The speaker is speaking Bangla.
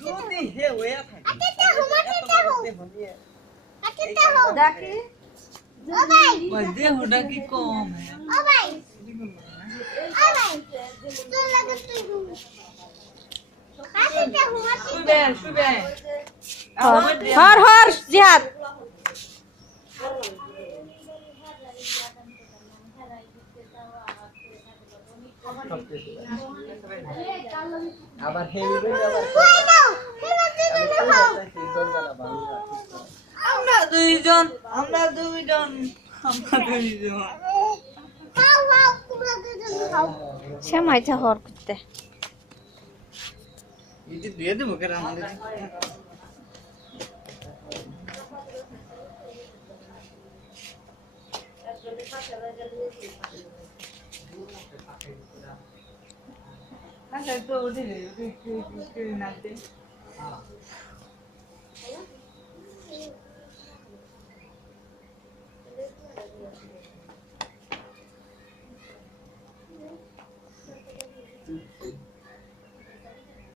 যদি হে ওয়া থাকে ডাকি ওই দেহটা কি কম শুবে শুবে হর হর জিহাদ আবার হেলবে আবার আমরা দুইজন আমরা দুইজন সেমাইটা হর করতে ইতি দিয়ে দেবো কেন আমাদের আচ্ছা তো উঠে নাচতে